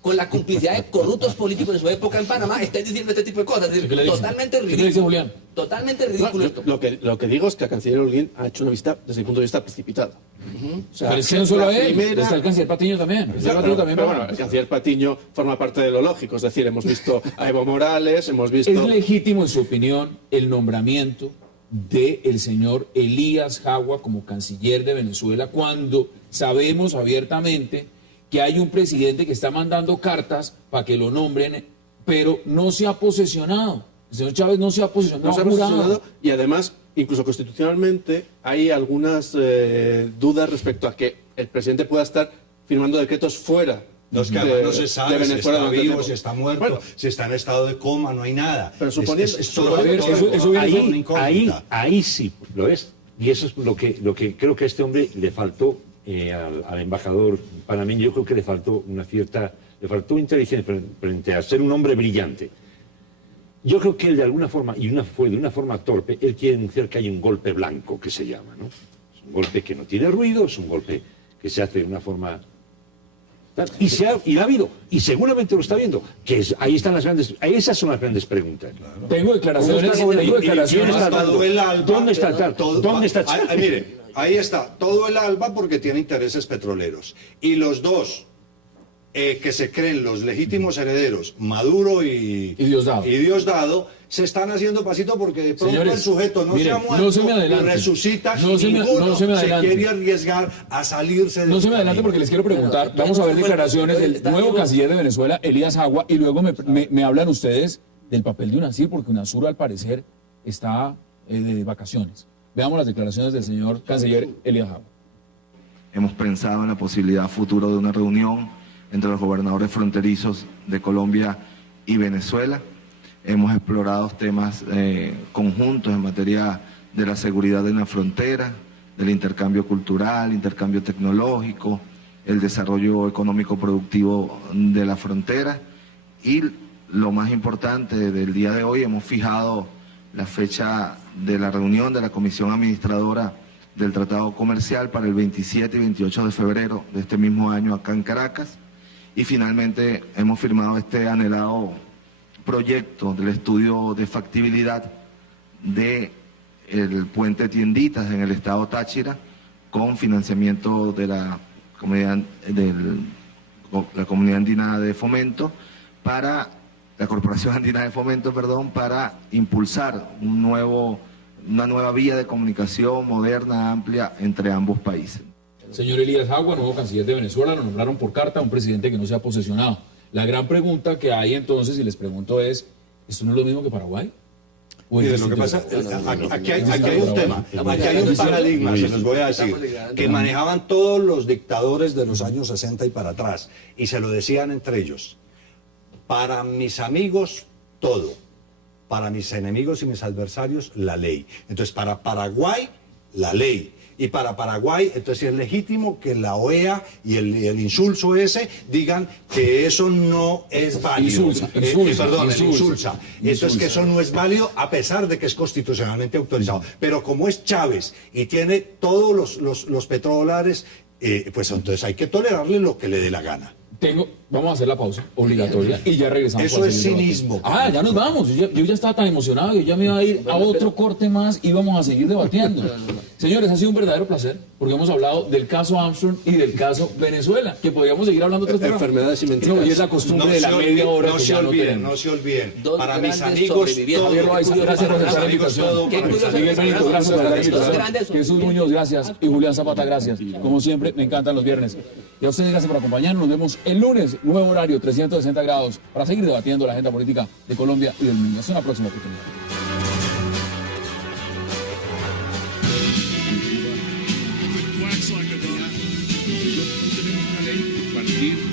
con la complicidad de corruptos políticos en su época en Panamá, estén diciendo este tipo de cosas. Es decir, ¿Qué le dice? totalmente ¿Qué le dice ridículo. Julián? Totalmente ridículo esto. Lo que digo es que la canciller Holguín ha hecho una visita desde el punto de vista precipitada. O sea, Pero es que no solo la a él, primera- está el canciller Patiño también. El canciller Patiño también Pero va. bueno, el canciller Patiño forma parte de lo lógico, es decir, hemos visto a Evo Morales, hemos visto... ¿Es legítimo, en su opinión, el nombramiento del señor Elías Jagua como canciller de Venezuela cuando sabemos abiertamente que hay un presidente que está mandando cartas para que lo nombren, pero no se ha posesionado? El señor Chávez no se ha posesionado. No se ha jurado. posicionado y además, incluso constitucionalmente, hay algunas dudas respecto a que el presidente pueda estar firmando decretos fuera No, es que de- además no se de sabe si Venezuela está durante vivo, tiempo. si está muerto, Bueno, si está en estado de coma, no hay nada. Pero suponiendo- todo eso viene una incógnita. Ahí sí lo es. Y eso es lo que creo que a este hombre le faltó, al embajador panameño, yo creo que le faltó inteligencia frente a ser un hombre brillante. Yo creo que él de alguna forma, fue de una forma torpe, él quiere denunciar que hay un golpe blanco, que se llama, ¿no? Es un golpe que no tiene ruido, es un golpe que se hace de una forma Y la ha habido, y seguramente lo está viendo, ahí están esas son las grandes preguntas. Tengo declaraciones. Todo el ALBA, ¿Dónde está tal? ¿Dónde está tal? Mire, ahí está, todo el ALBA porque tiene intereses petroleros. Y los dos que se creen los legítimos herederos, Maduro y Diosdado, se están haciendo pasito porque de pronto señores, el sujeto no se ha muerto, no se me adelante. resucita No y se me ninguno se adelante. quiere arriesgar a salirse de No se me adelante porque les quiero preguntar, vamos a ver declaraciones del nuevo canciller de Venezuela, Elías Agua, y luego me hablan ustedes del papel de UNASUR, porque UNASUR al parecer está de vacaciones. Veamos las declaraciones del señor canciller Elías Agua. Hemos pensado en la posibilidad futura de una reunión entre los gobernadores fronterizos de Colombia y Venezuela. Hemos explorado temas conjuntos en materia de la seguridad en la frontera, del intercambio cultural, intercambio tecnológico, el desarrollo económico productivo de la frontera y lo más importante del día de hoy, hemos fijado la fecha de la reunión de la Comisión Administradora del Tratado Comercial para el 27 y 28 de febrero de este mismo año acá en Caracas. Y finalmente hemos firmado este anhelado proyecto del estudio de factibilidad del puente Tienditas en el estado Táchira con financiamiento de la comunidad andina de fomento para la Corporación Andina de Fomento, para impulsar una nueva vía de comunicación moderna, amplia entre ambos países. Señor Elías Agua, nuevo canciller de Venezuela, lo nombraron por carta a un presidente que no se ha posesionado. La gran pregunta que hay entonces, y les pregunto es, ¿esto no es lo mismo que Paraguay? Mire, lo que pasa, aquí hay un tema, aquí hay un paradigma, se los voy a decir, que manejaban todos los dictadores de los años 60 y para atrás, y se lo decían entre ellos. Para mis amigos, todo. Para mis enemigos y mis adversarios, la ley. Entonces, para Paraguay, la ley. Y para Paraguay, entonces es legítimo que la OEA y el insulso ese digan que eso no es válido. Insulsa. Entonces que eso no es válido a pesar de que es constitucionalmente autorizado. Pero como es Chávez y tiene todos los petrodólares, pues entonces hay que tolerarle lo que le dé la gana. Vamos a hacer la pausa obligatoria y ya regresamos. Eso es cinismo. Ya nos vamos. Yo ya estaba tan emocionado que yo ya me iba a ir a otro corte más y vamos a seguir debatiendo. Señores, ha sido un verdadero placer porque hemos hablado del caso Armstrong y del caso Venezuela, que podríamos seguir hablando de otras enfermedades y mentiras. No, y es la costumbre de la media hora que ya no tenemos. No se olviden. Para mis amigos, gracias por aceptar la invitación. Miguel Benito, gracias por la invitación. Jesús Muñoz, gracias. Y Julián Zapata, gracias. Como siempre, me encantan los viernes. Y a ustedes, gracias por acompañarnos. Nos vemos el lunes, nuevo horario, 360 grados, para seguir debatiendo la agenda política de Colombia y del mundo. Hasta una próxima oportunidad. Tenemos una ley a partir